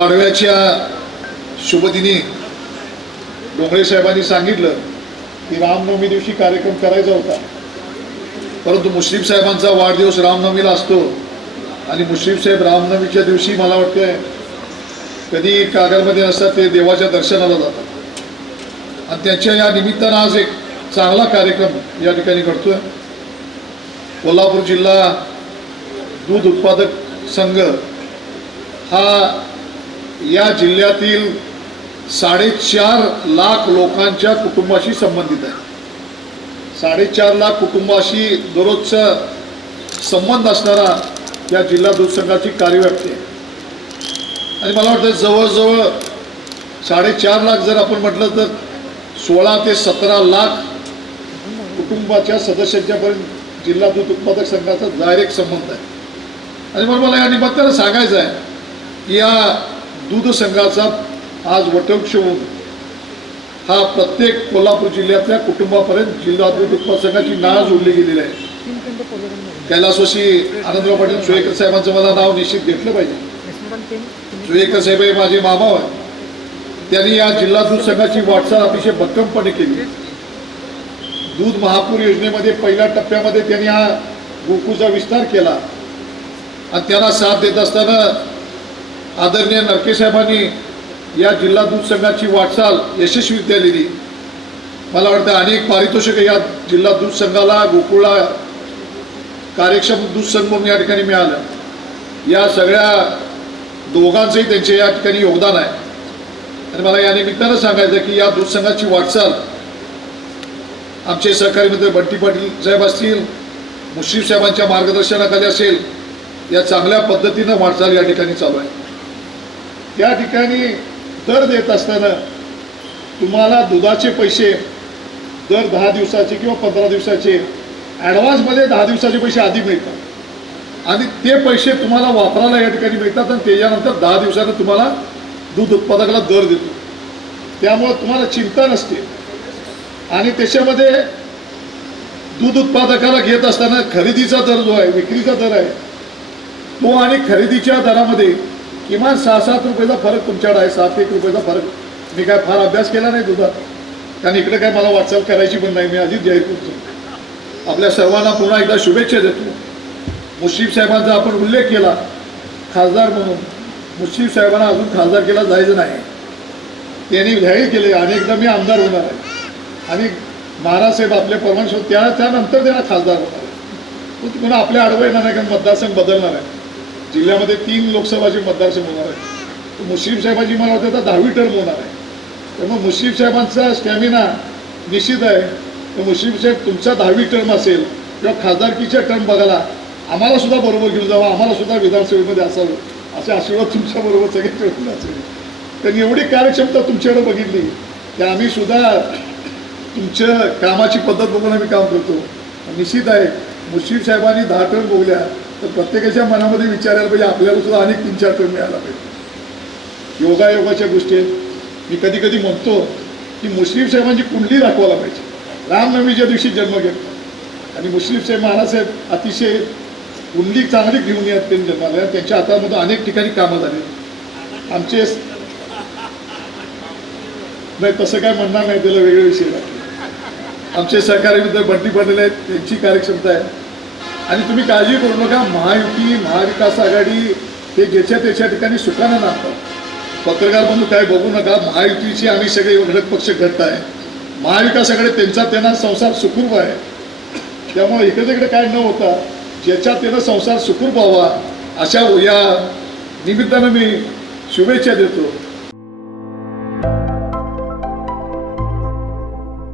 पाडव्याच्या शुभदिनी डोंगळे साहेबांनी सांगितलं की रामनवमी दिवशी कार्यक्रम करायचा होता. परंतु मुश्रीफ साहेबांचा वाढदिवस रामनवमीला असतो आणि मुश्रीफ साहेब रामनवमीच्या दिवशी मला वाटतंय कधी कागलमध्ये नसतात ते देवाच्या दर्शनाला जातात. आणि त्यांच्या या निमित्तानं आज एक चांगला कार्यक्रम या ठिकाणी घडतोय. कोल्हापूर जिल्हा दूध उत्पादक संघ हा या जिल्ह्यातील साडेचार लाख लोकांच्या कुटुंबाशी संबंधित आहे. साडेचार लाख कुटुंबाशी दररोजचा संबंध असणारा या जिल्हा दूध संघाची कार्यव्याप्ती आहे. आणि मला वाटतं जवळजवळ साडेचार लाख जर आपण म्हटलं तर सोळा ते सतरा लाख कुटुंबाच्या सदस्यांच्यापर्यंत जिल्हा दूध उत्पादक संघाचा डायरेक्ट संबंध आहे. आणि म्हणून मला या निमित्तानं सांगायचं आहे की या दूध संघाचा आज वटवृक्ष होऊन हा प्रत्येक कोल्हापूर जिल्ह्यातल्या कुटुंबापर्यंत जिल्हा दूध उत्पादक संघाची नाळ जोडली गेलेली आहे. कैलासवासी आनंदराव पाटील सुळेकर साहेबांचं मला नाव निश्चित घेतलं पाहिजे. सुळेकर साहेब हे माझे मामा आहे त्यांनी या जिल्हा दूध संघाची वाटचाल अतिशय भक्कमपणे केली. दूध महापूर योजनेमध्ये पहिल्या टप्प्यामध्ये त्यांनी हा गोकुळचा विस्तार केला. आणि त्यांना साथ देत असताना आदरणीय नरके साहेबांनी या जिल्हा दूध संघाची वाटचाल यशस्वीरित्या दिली मला वाटतं अनेक पारितोषिक या जिल्हा दूध संघाला गोकुळला कार्यक्षम दूध संघ म्हणून या ठिकाणी मिळालं. या सगळ्या दोघांचंही त्यांचे या ठिकाणी योगदान आहे. आणि मला या निमित्तानं सांगायचं की या दूध संघाची वाटचाल आमचे सहकारी मित्र बंटी पाटील साहेब असतील मुश्रीफ साहेबांच्या मार्गदर्शनाखाली असेल या चांगल्या पद्धतीनं वाटचाल या ठिकाणी चालू आहे. त्या ठिकाणी दर देत असताना तुम्हाला दुधाचे पैसे दर दहा दिवसाचे किंवा पंधरा दिवसाचे ॲडव्हान्समध्ये दहा दिवसाचे पैसे आधी मिळतात. आणि ते पैसे तुम्हाला वापरायला या ठिकाणी मिळतात आणि त्याच्यानंतर दहा दिवसानं तुम्हाला दूध उत्पादकाला दर देतो. त्यामुळं तुम्हाला चिंता नसते. आणि त्याच्यामध्ये दूध उत्पादकाला घेत असताना खरेदीचा दर जो आहे विक्रीचा दर आहे तो आणि खरेदीच्या दरामध्ये किमान सहा सात रुपयाचा फरक तुमच्याकडे आहे सात एक रुपयाचा फरक. मी काय फार अभ्यास केला नाही दुधात. कारण इकडे काय मला वाटचाल करायची पण नाही. मी आधीच जाहीर करतो आपल्या सर्वांना पुन्हा एकदा शुभेच्छा देतो. मुश्रीफ साहेबांचा आपण उल्लेख केला. खासदार म्हणून. मुश्रीफ साहेबांना अजून खासदार केला जायचं नाही. त्यांनी जाहीर केले. अनेकदा मी आमदार होणार आहे. आणि महाराज साहेब आपले परमानश त्या त्यानंतर त्यांना खासदार होणार आहे. तो पुन्हा आपल्या आडवं येणार नाही कारण मतदारसंघ बदलणार आहे. जिल्ह्यामध्ये तीन लोकसभाचे मतदारसंघ होणार आहे तर मुश्रीफ साहेबाची मला वाटतं तर दहावी टर्म होणार आहे. त्यामुळे मुश्रीफ साहेबांचा स्टॅमिना निश्चित आहे. तर मुश्रीफ साहेब तुमचा दहावी टर्म असेल किंवा खासदारकीच्या टर्म बघायला आम्हाला सुद्धा बरोबर घेऊन जावं आम्हाला सुद्धा विधानसभेमध्ये असावं. असे आशीर्वाद तुमच्या बरोबर सगळे ठेवून असेल त्यांनी एवढी कार्यक्षमता तुमच्याकडे बघितली की आम्ही सुद्धा तुमच्या कामाची पद्धत बघून आम्ही काम करतो. निश्चित आहे मुश्रीफ साहेबांनी दहा टर्म बघल्या तर प्रत्येकाच्या मनामध्ये विचारायला पाहिजे आपल्याला सुद्धा अनेक तीन चार टर्म मिळायला पाहिजे. योगायोगाच्या गोष्टी आहेत. मी कधी कधी म्हणतो की मुश्रीफ साहेबांची कुंडली दाखवायला पाहिजे. रामनवमीच्या दिवशी जन्म घेतला. आणि मुश्रीफ साहेब महाराजसाहेब अतिशय कुंडली चांगली घेऊन येत त्यांनी जन्माला त्यांच्या हातामध्ये अनेक ठिकाणी कामं झाली. आमचे नाही तसं काय म्हणणार नाही त्याला वेगळे विषय आमचे सहकारी बंटी पडलेले आहेत त्यांची कार्यक्षमता आहे. आणि तुम्ही काळजी करू नका. महायुती महाविकास आघाडी हे ज्याच्या त्याच्या ठिकाणी सुखानं नांदतात पत्रकार म्हणून काय बघू नका. महायुतीची आम्ही सगळे घटक पक्ष घडत आहे. महाविकास आघाडी त्यांचा त्यांना संसार सुखरूप आहे. त्यामुळे इकडे तिकडे काय न होता ज्याच्या त्यानं संसार सुखरूप व्हावा अशा या निमित्तानं मी शुभेच्छा देतो.